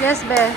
Yes, be.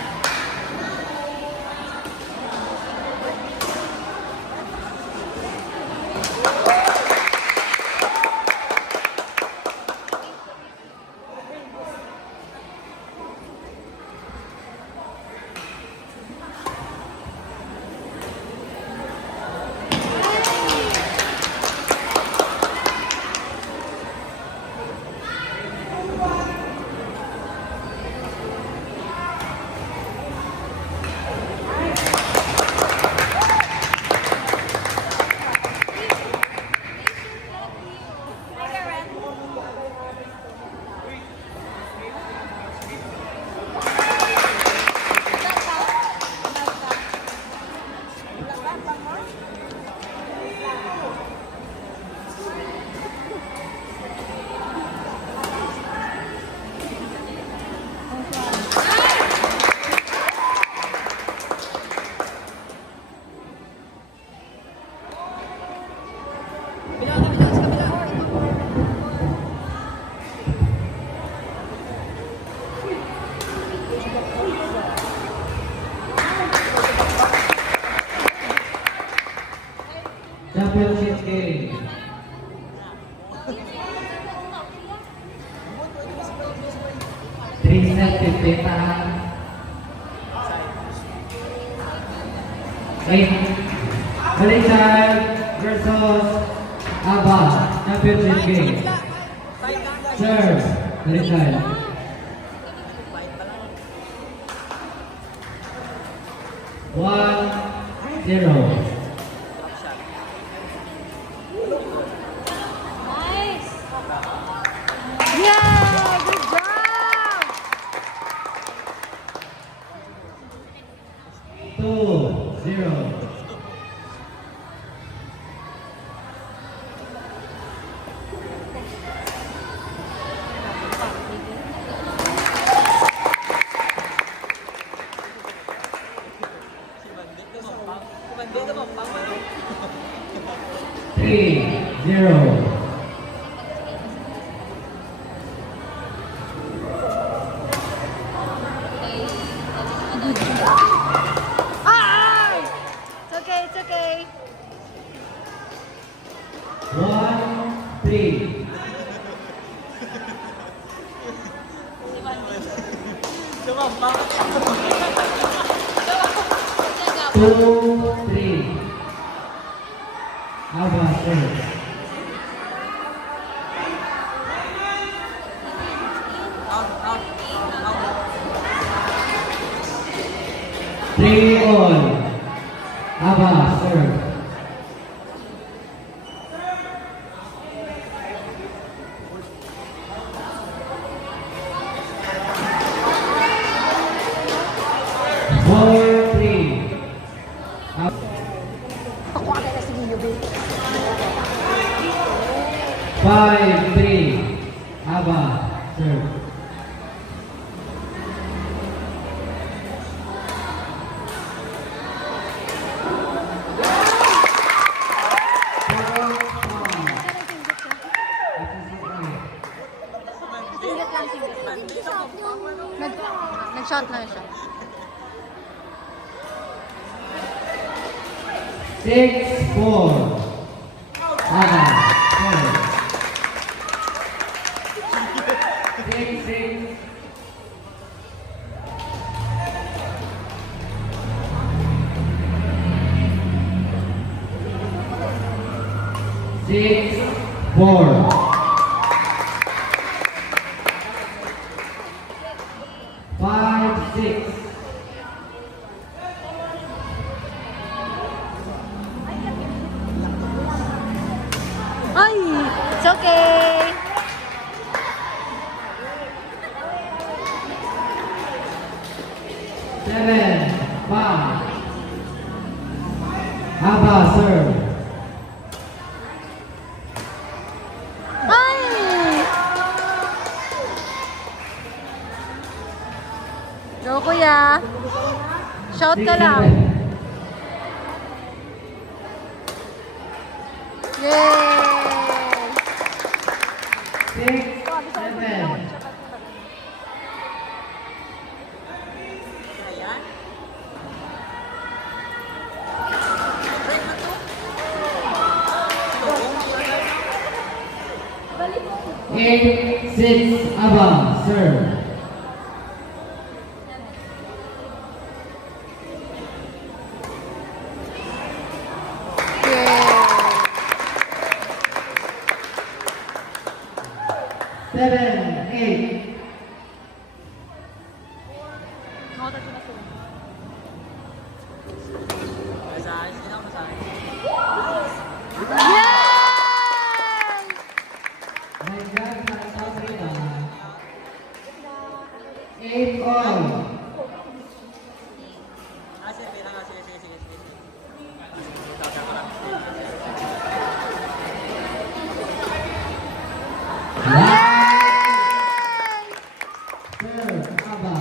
Championship game. Three set 50 time. 8. Malaysia versus Aba. Championship game. Serve. Malaysia. 1-0. Yeah, good job. 2-0. Three, zero. Ah! It's okay, it's okay. 1-3. 2-3. Aba serve. 3-all. Aba serve. 4-3. Ako ka na si Gio, babe. 5-3. Aba serve. 'Nag-shot na siya. 6-4. Aba serve. 6-6. 6-4. 5-6. Ay, it's okay. 7-5. Aba serve. Ay! Go, kuya. Shout ka lang. 6-7. Yay! 6-7. 8-6, Aba, serve. Yay! 7-8. Yay! My God, nakasabi na. 8 all. Serve, Aba.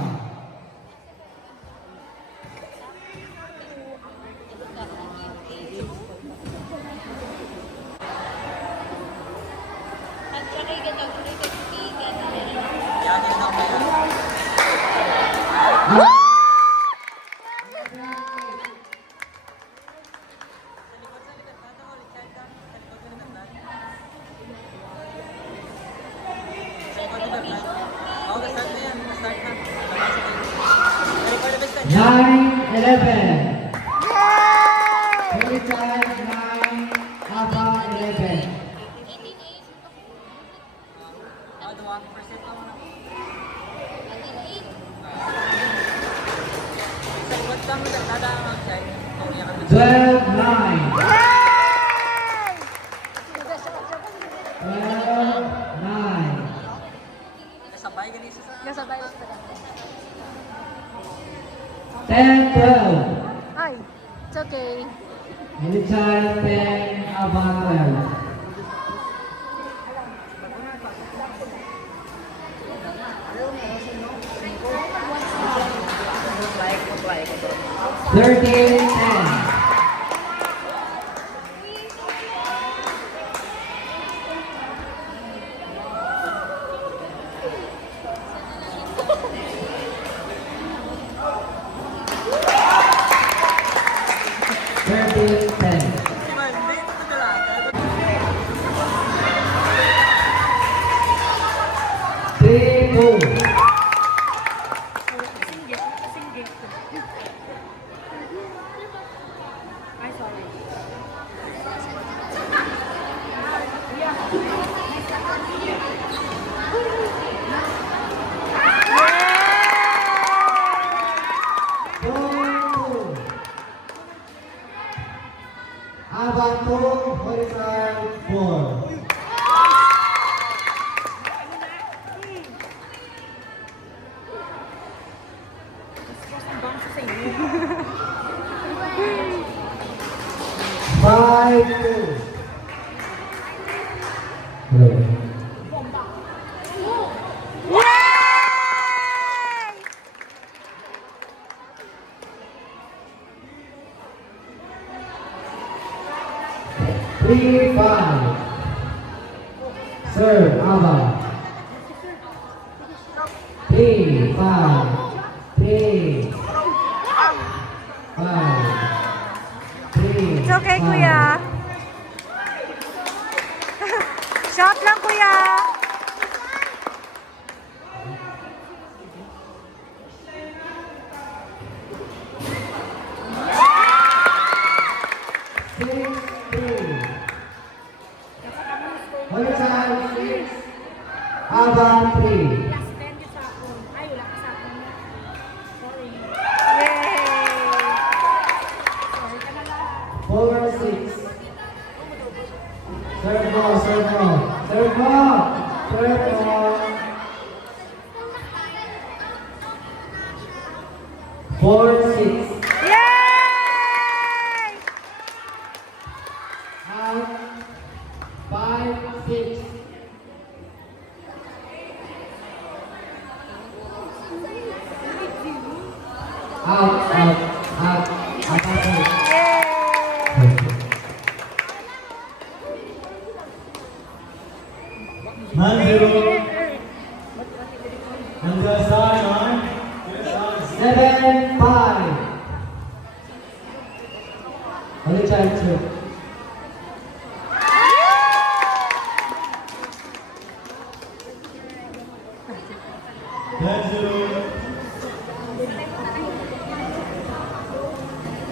Nine, 11. Every time, 9, Aba, 11. Twelve, 9. 12, 9. Kasabay lang pala. 10, 12. Ay, it's okay. Anytime, 10, Aba, 12. 13, 10. Three, two. Ay, sorry. Abang horizontal 4. Five, 2. Three, 5. Serve, Aba. 3, 5. 3, 5. 3. It's okay, kuya. Shot lang, kuya. Horizontal 6. Abang 3. Yay! 4, 6. Serve mo, serve mo. Serve mo. Serve mo. 4, 6. Yay! Out. 5, 6. Out, out, out. Yay! 9-0. And the sign on. 7, 5. Only child 2.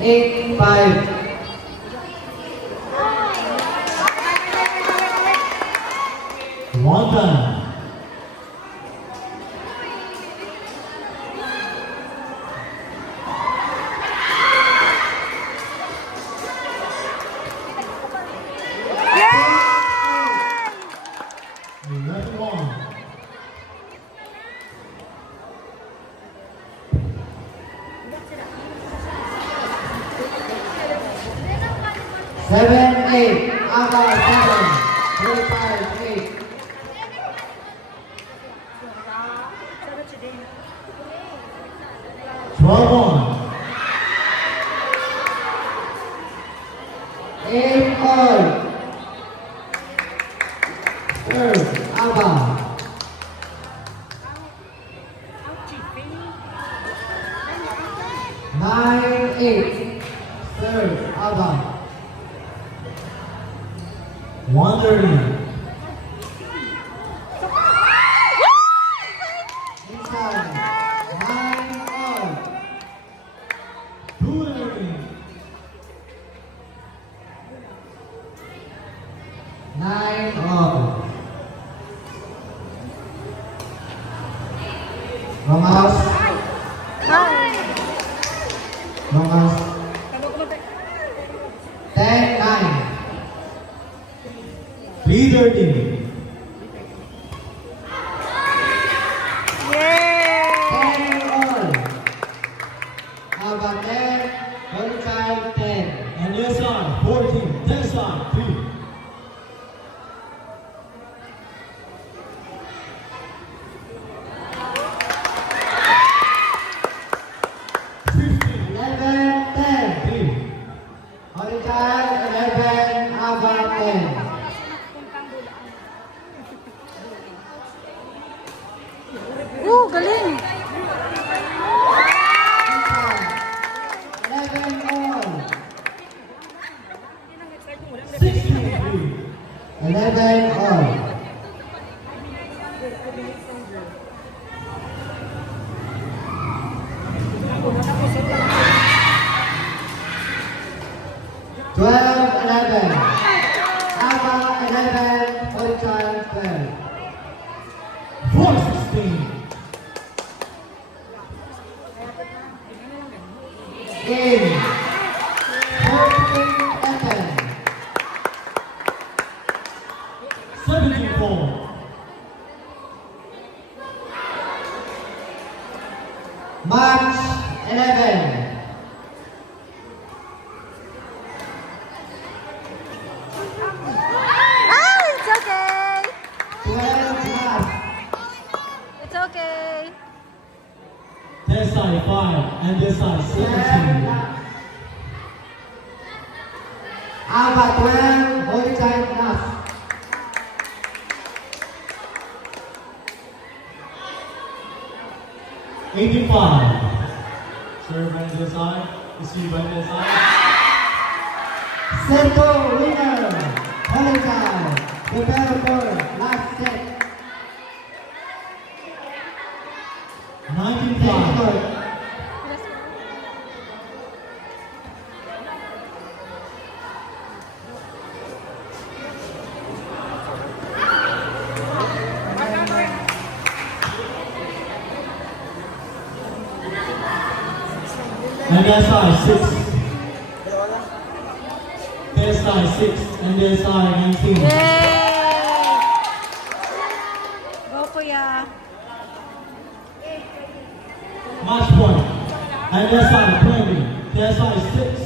8-5. One time. Yay! 11-1. 7-8. Aba 7. 35-8. 12-1. 8-all. Serve. Aba. 9-8. Serve. Aba. 130. Inside. 9-all. 230. 9-all. Long house. Long house. 10-9. 330. Yay! 10-all. Aba 10. Holy child 10. And your side, 14. Their side, 3. 15. 11-10. 3. Holy child 11. Aba 10. Galing! 11-all. 16. 11-all. 12-11. Aba 11. Holy child 12. 416. Game. 14-11. 74. March 11. It's okay! 12 March. It's okay! Their side, 5. And their side, 17. Aba 12. Holy child class. 85. Serve by their side. Receive by their side. Seto winner. Holy child. Prepare for last set. 95. And their side, 6. Their side, 6. And their side, 19. Yay! Go, Kuya! Match point. And their side, 20. Their side, 6.